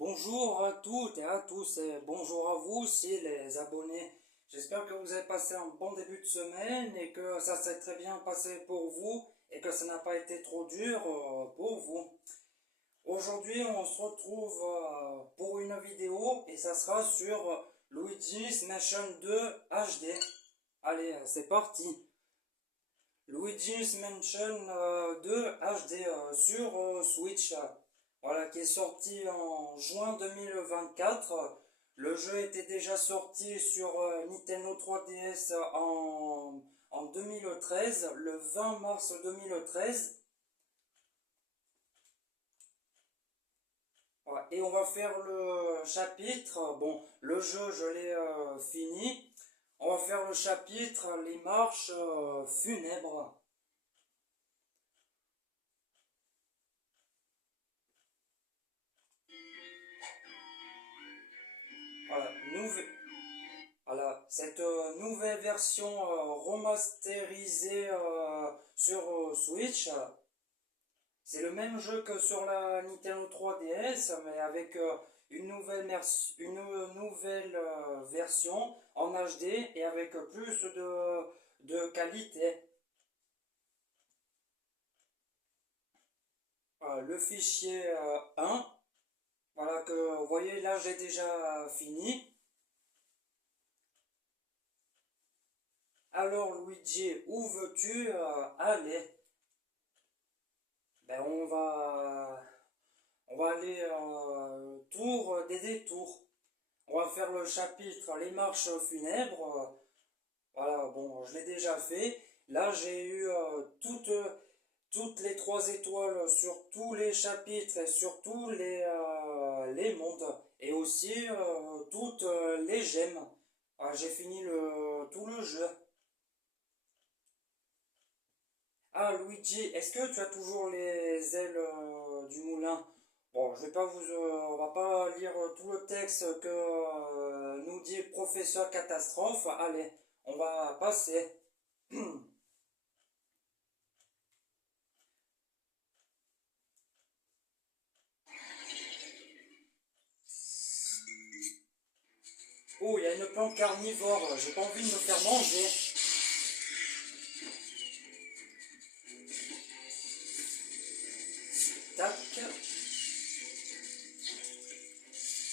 Bonjour à toutes et à tous et bonjour à vous aussi les abonnés. J'espère que vous avez passé un bon début de semaine et que ça s'est très bien passé pour vous et que ça n'a pas été trop dur pour vous. Aujourd'hui, on se retrouve pour une vidéo et ça sera sur Luigi's Mansion 2 HD. Allez, c'est parti. Luigi's Mansion 2 HD sur Switch. Voilà, qui est sorti en juin 2024. Le jeu était déjà sorti sur Nintendo 3DS en 2013, le 20 mars 2013. Voilà, et on va faire le chapitre. Bon, le jeu, je l'ai fini. On va faire le chapitre Les marches funèbres. Voilà, voilà, cette nouvelle version remasterisée sur Switch, c'est le même jeu que sur la Nintendo 3DS, mais avec une nouvelle version en HD et avec plus de qualité. Le fichier 1, voilà que vous voyez là j'ai déjà fini. Alors Luigi, où veux-tu aller? Ben on va aller tour des détours. On va faire le chapitre Les marches funèbres. Voilà, bon, je l'ai déjà fait. Là, j'ai eu toutes les trois étoiles sur tous les chapitres et sur tous les mondes. Et aussi toutes les gemmes. Ah, j'ai fini tout le jeu. Ah Luigi, est-ce que tu as toujours les ailes du moulin? Bon, je vais pas on va pas lire tout le texte que nous dit le professeur Catastrophe. Allez, on va passer. Oh, il y a une plante carnivore. J'ai pas envie de me faire manger. Tac.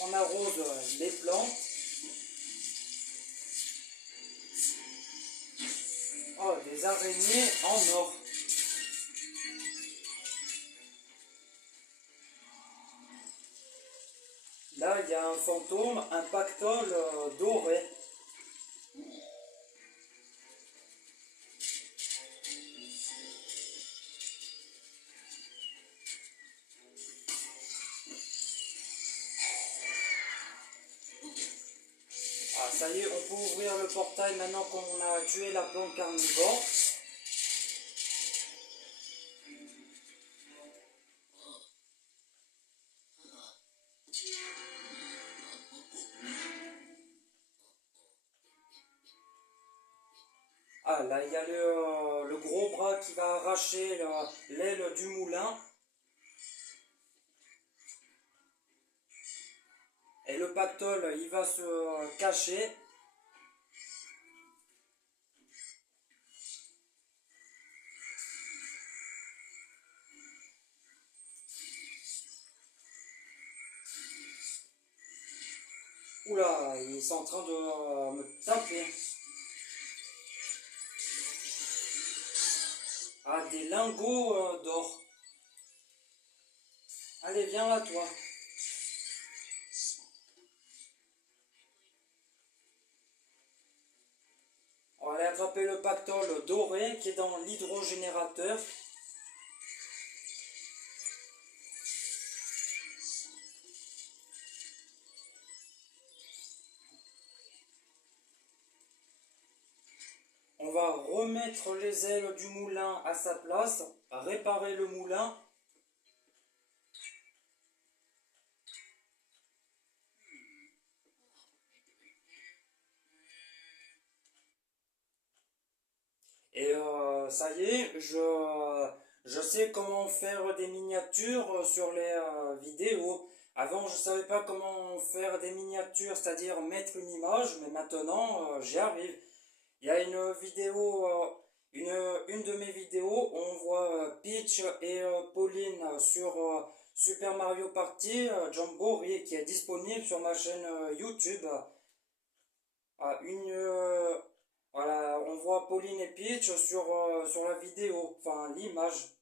On arrose les plantes. Oh, des araignées en or. Là, il y a un fantôme, un pactole doré. Ah, ça y est, on peut ouvrir le portail maintenant qu'on a tué la plante carnivore. Ah, là, il y a le gros bras qui va arracher l'aile du moulin. Et le pactole, il va se cacher. Oula, ils sont en train de me taper. Ah, des lingots d'or. Allez, viens là, toi. On va aller attraper le pactole doré qui est dans l'hydrogénérateur. On va remettre les ailes du moulin à sa place, réparer le moulin. Et ça y est, je sais comment faire des miniatures sur les vidéos. Avant, je savais pas comment faire des miniatures, c'est-à-dire mettre une image, mais maintenant, j'y arrive. Il y a une vidéo, une de mes vidéos où on voit Peach et Pauline sur Super Mario Party Jamboree qui est disponible sur ma chaîne YouTube. Une, voilà, on voit Pauline et Peach sur la vidéo, enfin l'image.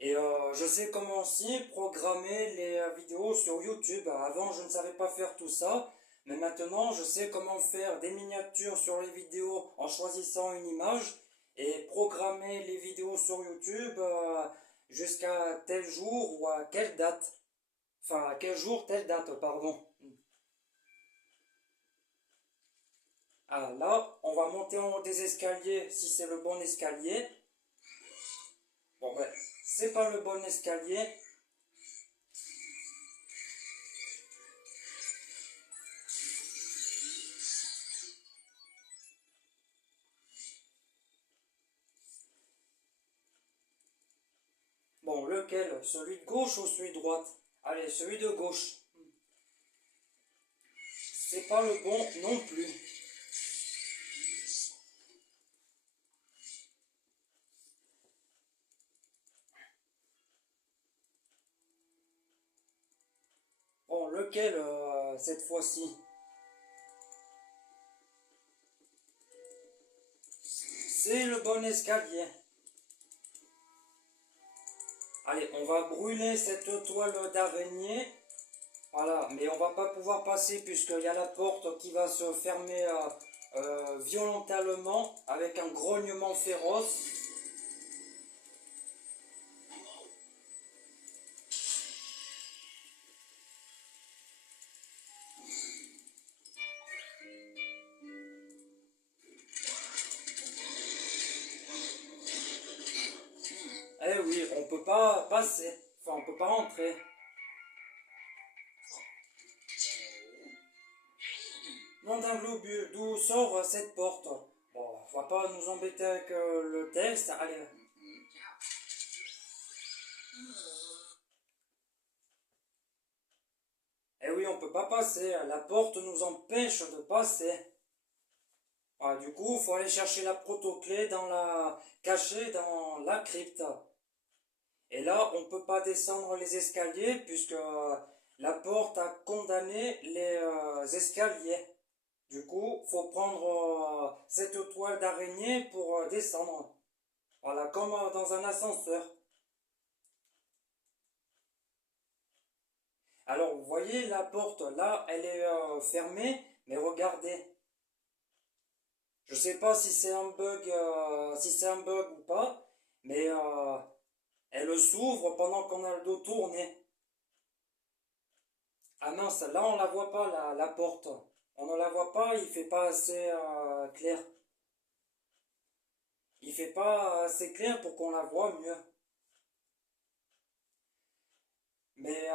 Et je sais comment aussi programmer les vidéos sur YouTube. Avant, je ne savais pas faire tout ça, mais maintenant, je sais comment faire des miniatures sur les vidéos en choisissant une image et programmer les vidéos sur YouTube jusqu'à tel jour ou à quelle date. Enfin, à quel jour, telle date, pardon. Ah, là, on va monter en haut des escaliers si c'est le bon escalier. Bon, ben, c'est pas le bon escalier. Bon, lequel? Celui de gauche ou celui de droite? Allez, celui de gauche. C'est pas le bon non plus. Bon, lequel cette fois-ci? C'est le bon escalier. Allez, on va brûler cette toile d'araignée. Voilà, mais on va pas pouvoir passer puisqu'il y a la porte qui va se fermer violemment avec un grognement féroce. Eh oui, on peut pas passer. Enfin, on peut pas rentrer. Nom d'un globule, d'où sort cette porte? Bon, on va pas nous embêter avec le texte. Allez. Eh oui, on peut pas passer. La porte nous empêche de passer. Ah, du coup, il faut aller chercher la protoclé cachée dans la crypte. Et là, on peut pas descendre les escaliers puisque la porte a condamné les escaliers. Du coup, faut prendre cette toile d'araignée pour descendre. Voilà, comme dans un ascenseur. Alors, vous voyez la porte là, elle est fermée, mais regardez. Je sais pas si c'est un bug ou pas, mais elle s'ouvre pendant qu'on a le dos tourné. Ah mince, là on la voit pas la porte. On ne la voit pas, il fait pas assez clair. Il fait pas assez clair pour qu'on la voit mieux. Mais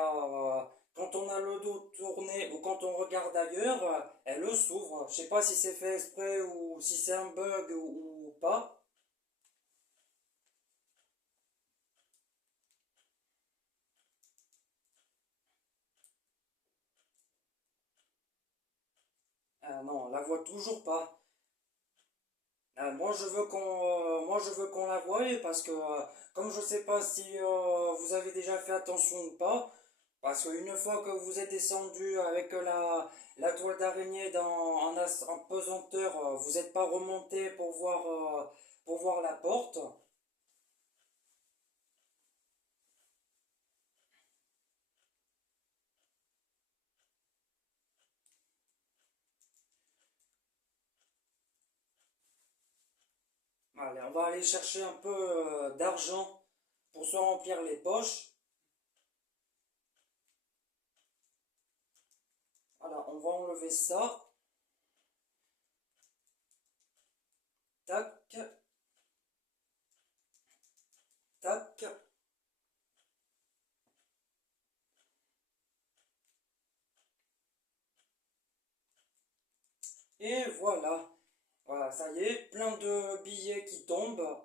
quand on a le dos tourné ou quand on regarde ailleurs, elle s'ouvre. Je sais pas si c'est fait exprès ou si c'est un bug ou pas. Ah non, on la voit toujours pas. Moi je veux qu'on la voie parce que comme je sais pas si vous avez déjà fait attention ou pas, parce qu'une fois que vous êtes descendu avec la toile d'araignée en pesanteur, vous n'êtes pas remonté pour voir la porte. Allez, on va aller chercher un peu d'argent pour se remplir les poches. Voilà, on va enlever ça. Tac, tac. Et voilà. Voilà, ça y est, plein de billets qui tombent.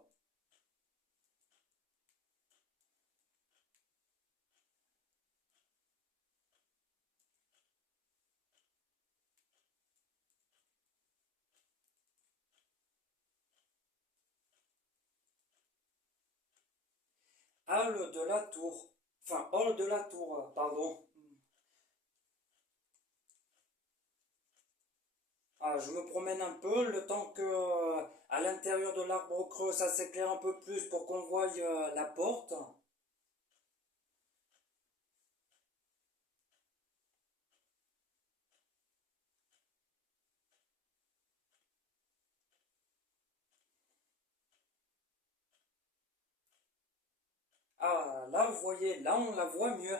hall de la tour. Enfin, hall de la tour, pardon. Ah, je me promène un peu, le temps que à l'intérieur de l'arbre creux ça s'éclaire un peu plus pour qu'on voie la porte. Ah, là vous voyez, là on la voit mieux.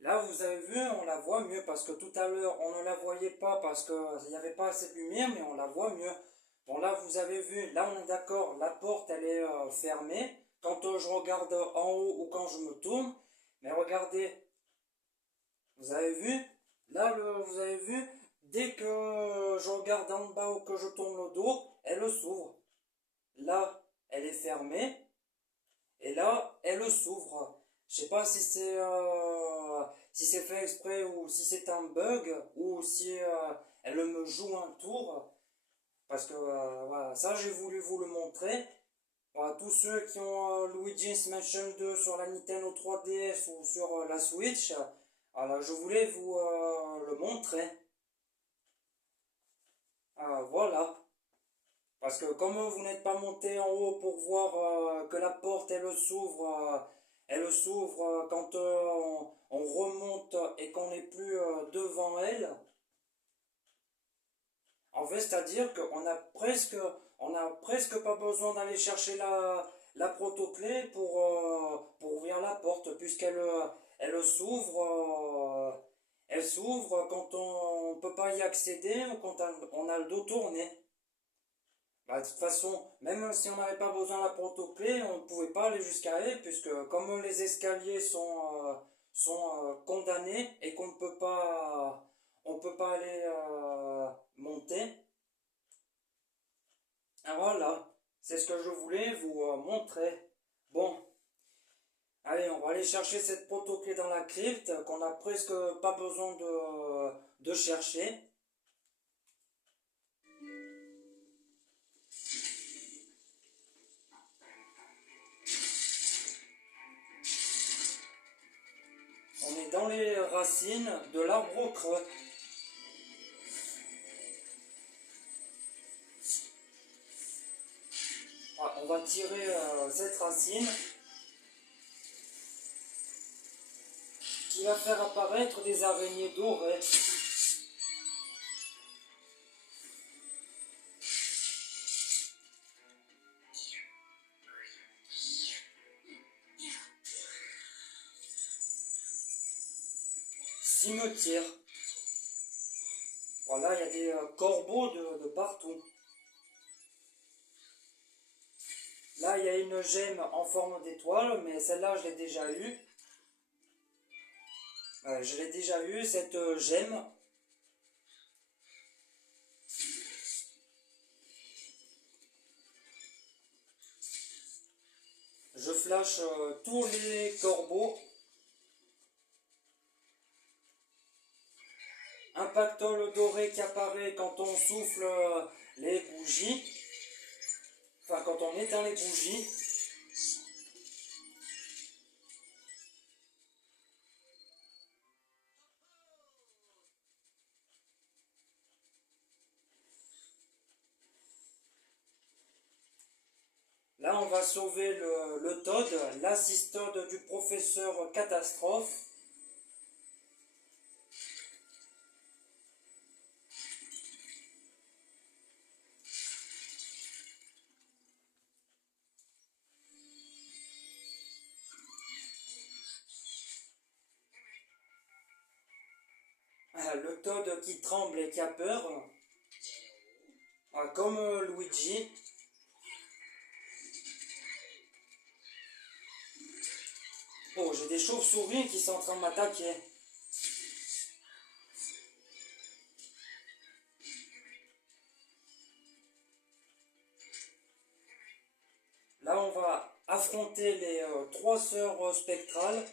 Là vous avez vu, on la voit mieux parce que tout à l'heure on ne la voyait pas parce qu'il n'y avait pas assez de lumière, mais on la voit mieux. Bon là vous avez vu, là on est d'accord, la porte elle est fermée quand je regarde en haut ou quand je me tourne. Mais regardez, vous avez vu, là vous avez vu, dès que je regarde en bas ou que je tourne le dos, elle s'ouvre. Là elle est fermée. Et là, elle s'ouvre. Je sais pas si c'est fait exprès ou si c'est un bug ou si elle me joue un tour. Parce que voilà, ça j'ai voulu vous le montrer. Voilà, tous ceux qui ont Luigi's Mansion 2 sur la Nintendo 3DS ou sur la Switch, voilà, je voulais vous le montrer. Voilà. Parce que comme vous n'êtes pas monté en haut pour voir que la porte elle s'ouvre quand on remonte et qu'on n'est plus devant elle. En fait, c'est-à-dire on a presque pas besoin d'aller chercher la protoclé pour ouvrir la porte puisqu'elle elle s'ouvre quand on ne peut pas y accéder ou quand on a le dos tourné. Bah, de toute façon, même si on n'avait pas besoin de la porte-clés, on ne pouvait pas aller jusqu'à elle, puisque comme les escaliers sont condamnés et qu'on ne on peut pas aller monter. Ah, voilà, c'est ce que je voulais vous montrer. Bon, allez, on va aller chercher cette porte-clés dans la crypte qu'on n'a presque pas besoin de chercher. On est dans les racines de l'arbre creux. On va tirer cette racine qui va faire apparaître des araignées dorées. Cimetière. Voilà, il y a des corbeaux de partout. Là, il y a une gemme en forme d'étoile, mais celle-là, je l'ai déjà eue. Je l'ai déjà eue, cette gemme. Je flash tous les corbeaux. Un pactole doré qui apparaît quand on souffle les bougies. Enfin, quand on éteint les bougies. Là, on va sauver le Todd, l'assistode du professeur Catastrophe. Le Todd qui tremble et qui a peur. Comme Luigi. Oh, j'ai des chauves-souris qui sont en train de m'attaquer. Là, on va affronter les trois sœurs spectrales.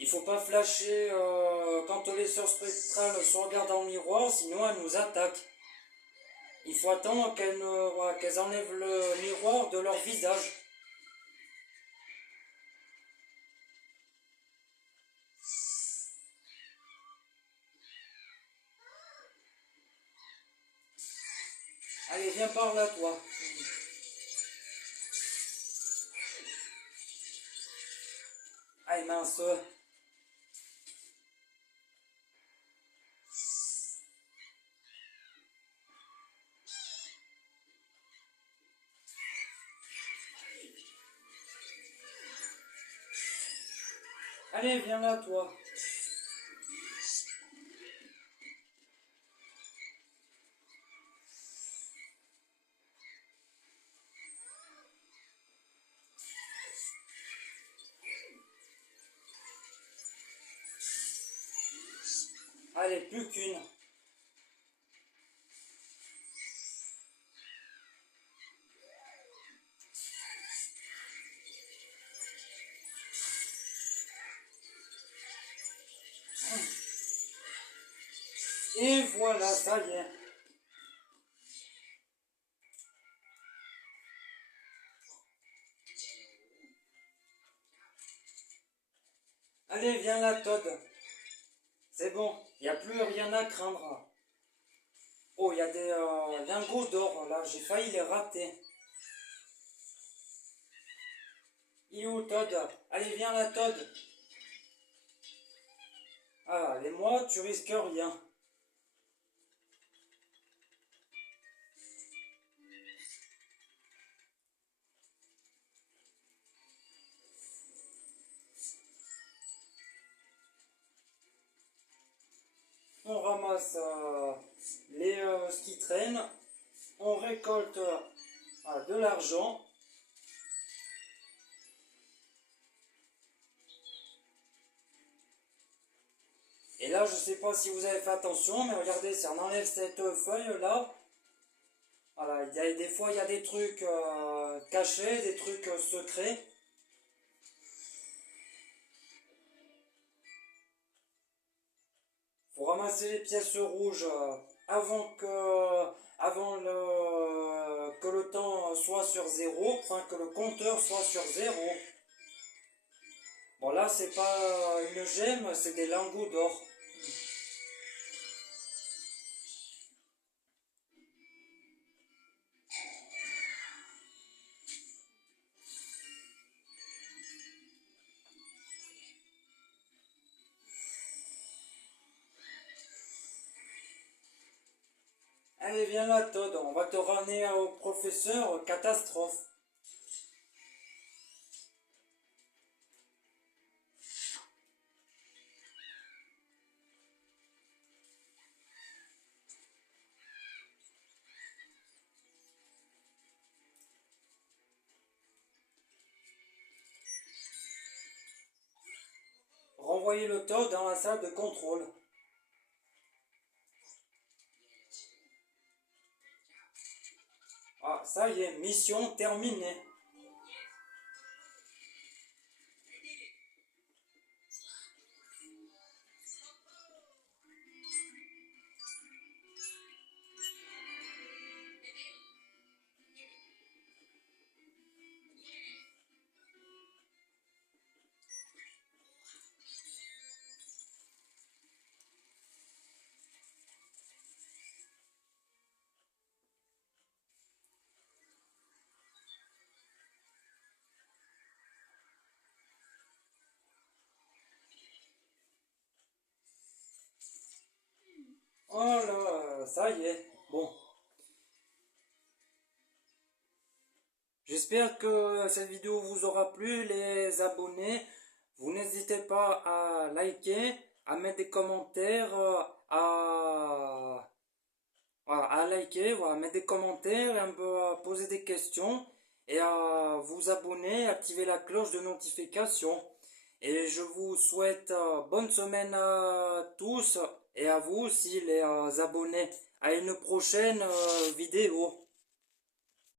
Il faut pas flasher quand les sœurs spectrales se regardent dans le miroir, sinon elles nous attaquent. Il faut attendre voilà, qu'elles enlèvent le miroir de leur visage. Allez, viens par là, toi. Allez, mince. Allez, viens là, toi. Allez, plus qu'une. Et voilà, ça y est. Allez, viens là, Todd. C'est bon, il n'y a plus rien à craindre. Oh, il y a des lingots d'or, là, j'ai failli les rater. Il est où, Todd? Allez, viens là, Todd. Ah, et moi, tu risques rien. On ramasse ce qui traîne. On récolte de l'argent. Et là, je sais pas si vous avez fait attention, mais regardez, si on enlève cette feuille là, voilà, des fois il y a des trucs cachés, des trucs secrets. Faut ramasser les pièces rouges avant que le temps soit sur zéro, enfin que le compteur soit sur zéro. Bon là c'est pas une gemme, c'est des lingots d'or. Allez, viens là, Todd, on va te ramener au professeur catastrophe. Renvoyez le Todd dans la salle de contrôle. Ah, ça y est, mission terminée. Oh là, ça y est. Bon. J'espère que cette vidéo vous aura plu, les abonnés. Vous n'hésitez pas à liker, à mettre des commentaires, à liker, voilà, mettre des commentaires, un peu à poser des questions et à vous abonner, activer la cloche de notification. Et je vous souhaite bonne semaine à tous et à vous aussi les abonnés. À une prochaine vidéo.